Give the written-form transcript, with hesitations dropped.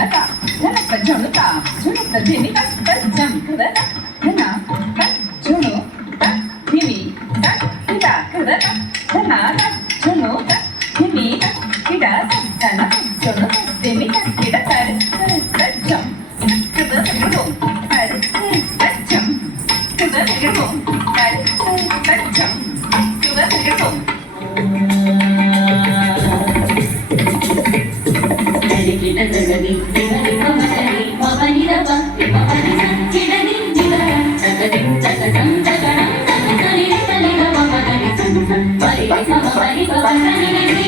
जनता जनता जनता जनता धिमिता जम करता जना जुनो धिमिता किडा करता जना जुनो धिमिता किडा जना जुनो धिमिता किडा करता जम करता जम करता जम करता जम करता जम Bye.